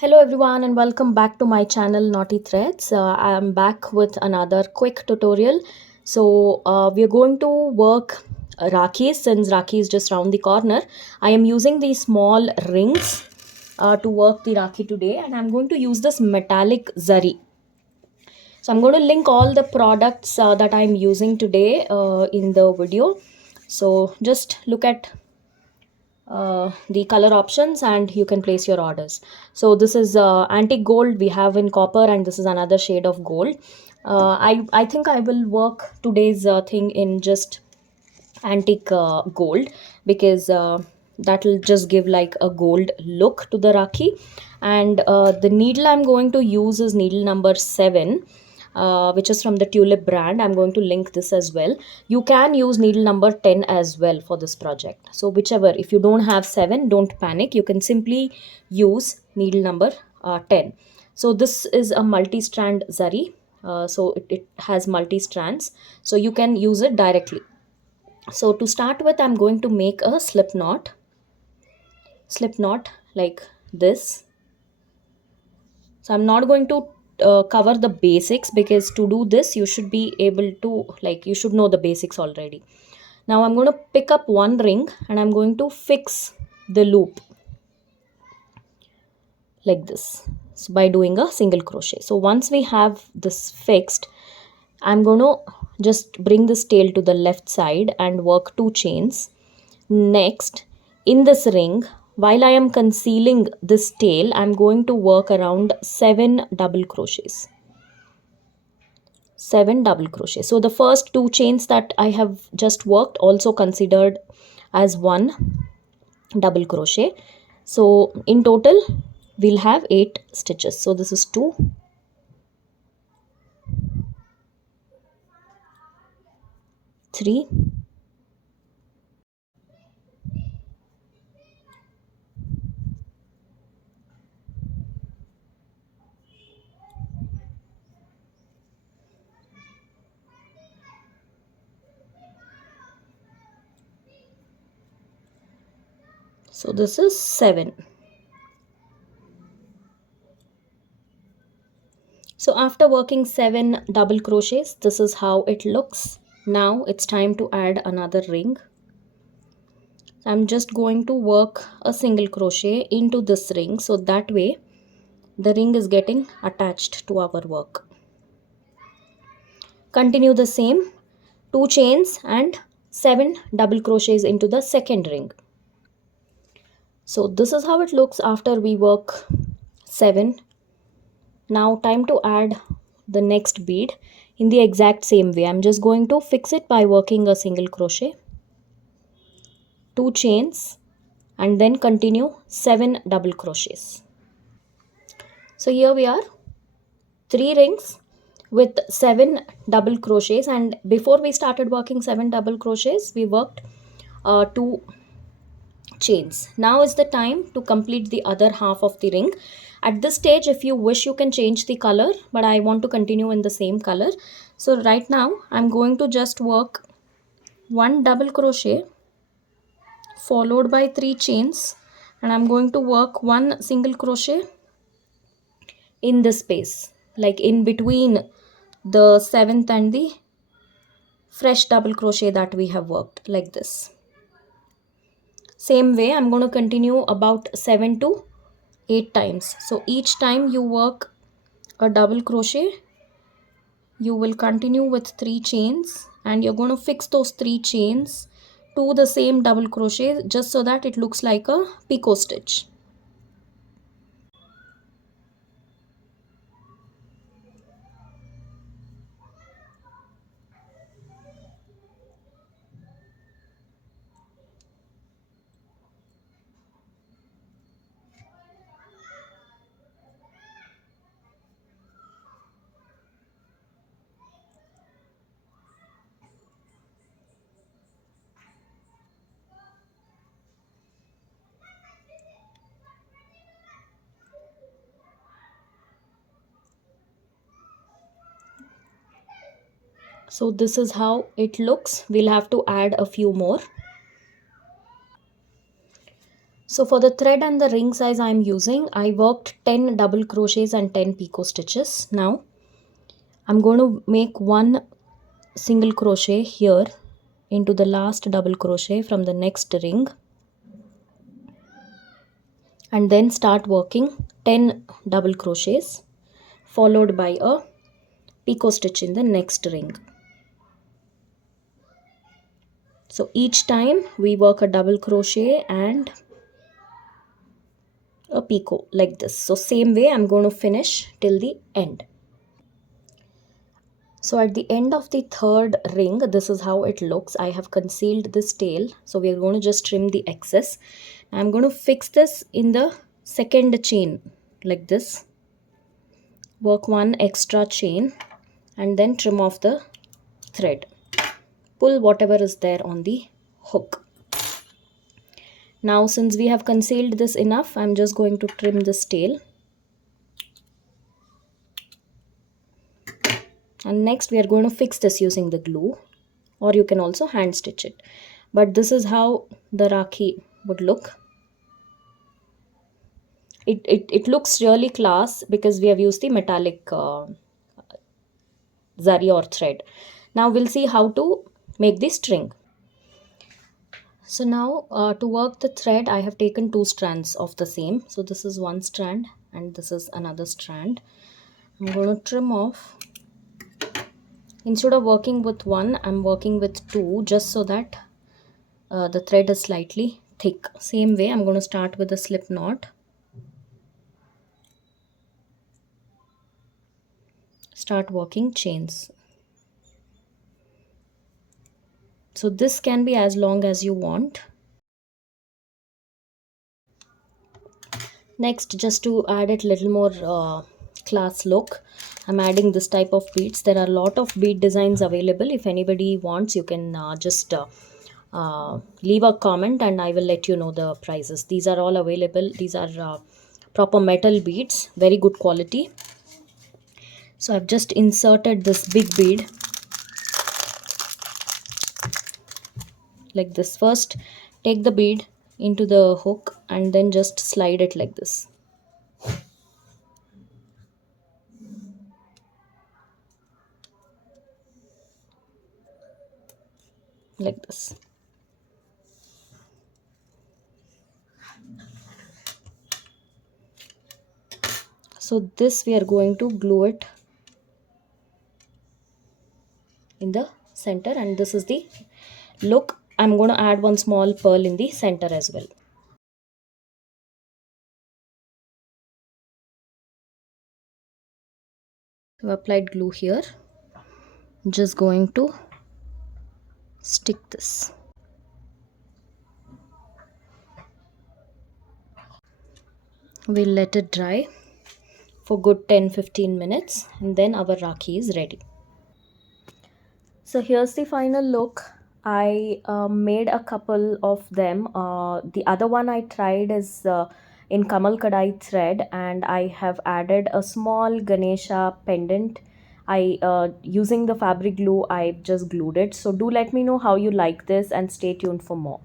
Hello everyone and welcome back to my channel Naughty Threads. I am back with another quick tutorial. We are going to work Rakhis since Rakhi is just around the corner. I am using these small rings to work the Rakhi today, and I'm going to use this metallic zari. So I'm going to link all the products that I'm using today in the video. So just look at the color options and you can place your orders. So this is antique gold we have in copper, and this is another shade of gold. I think I will work today's thing in just antique gold, because that will just give like a gold look to the Rakhi. And the needle I'm going to use is needle number 7, which is from the Tulip brand. I'm going to link this as well. You can use needle number 10 as well for this project. So whichever, if you don't have 7, don't panic. You can simply use needle number 10. So this is a multi-strand zari. So it has multi-strands. So you can use it directly. So to start with, I'm going to make a slip knot like this. So I'm not going to cover the basics, because to do this you should be able to, like, you should know the basics already. Now I'm going to pick up one ring and I'm going to fix the loop like this, so by doing a single crochet. So once we have this fixed, I'm going to just bring this tail to the left side and work 2 chains. Next, in this ring, while I am concealing this tail, I'm going to work around 7 double crochets. 7 double crochets. So the first 2 chains that I have just worked also considered as one double crochet. So in total, we'll have 8 stitches. So this is 2, 3, 7. So after working 7 double crochets, this is how it looks. Now it's time to add another ring. I'm just going to work a single crochet into this ring, so that way the ring is getting attached to our work. Continue the same, 2 chains and 7 double crochets into the second ring. So this is how it looks after we work 7. Now time to add the next bead in the exact same way. I'm just going to fix it by working a single crochet, 2 chains, and then continue 7 double crochets. So here we are, 3 rings with 7 double crochets, and before we started working 7 double crochets, we worked 2 chains. Now is the time to complete the other half of the ring. At this stage, if you wish, you can change the color, but I want to continue in the same color. So right now I'm going to just work 1 double crochet followed by 3 chains, and I'm going to work 1 single crochet in this space, like in between the 7th and the fresh double crochet that we have worked, like this. Same way I'm going to continue about 7 to 8 times. So each time you work a double crochet, you will continue with 3 chains, and you're going to fix those 3 chains to the same double crochet, just so that it looks like a pico stitch. So this is how it looks. We'll have to add a few more. So for the thread and the ring size I'm using, I worked 10 double crochets and 10 picot stitches. Now I'm going to make one single crochet here into the last double crochet from the next ring, and then start working 10 double crochets followed by a picot stitch in the next ring. So each time we work a double crochet and a picot like this. So same way I'm going to finish till the end. So at the end of the third ring, this is how it looks. I have concealed this tail, so we are going to just trim the excess. I'm going to fix this in the second chain like this. Work one extra chain and then trim off the thread. Pull whatever is there on the hook. Now since we have concealed this enough, I'm just going to trim this tail. And next we are going to fix this using the glue, or you can also hand stitch it. But this is how the Rakhi would look. It looks really class because we have used the metallic zari or thread. Now we'll see how to make the string. So now to work the thread, I have taken two strands of the same. So this is one strand and this is another strand. I'm going to trim off. Instead of working with one, I'm working with two, just so that the thread is slightly thick. Same way, I'm going to start with a slip knot. Start working chains. So this can be as long as you want. Next, just to add it little more class look, I'm adding this type of beads. There are a lot of bead designs available. If anybody wants, you can just leave a comment and I will let you know the prices. These are all available. These are proper metal beads, very good quality. So I've just inserted this big bead like this. First take the bead into the hook and then just slide it like this. Like this. So this we are going to glue it in the center, and this is the look. I'm going to add one small pearl in the center as well. I've applied glue here. Just going to stick this. We'll let it dry for good 10-15 minutes and then our Rakhi is ready. So here's the final look. I made a couple of them. The other one I tried is in Kamal Kadai thread, and I have added a small Ganesha pendant. I using the fabric glue, I just glued it. So do let me know how you like this and stay tuned for more.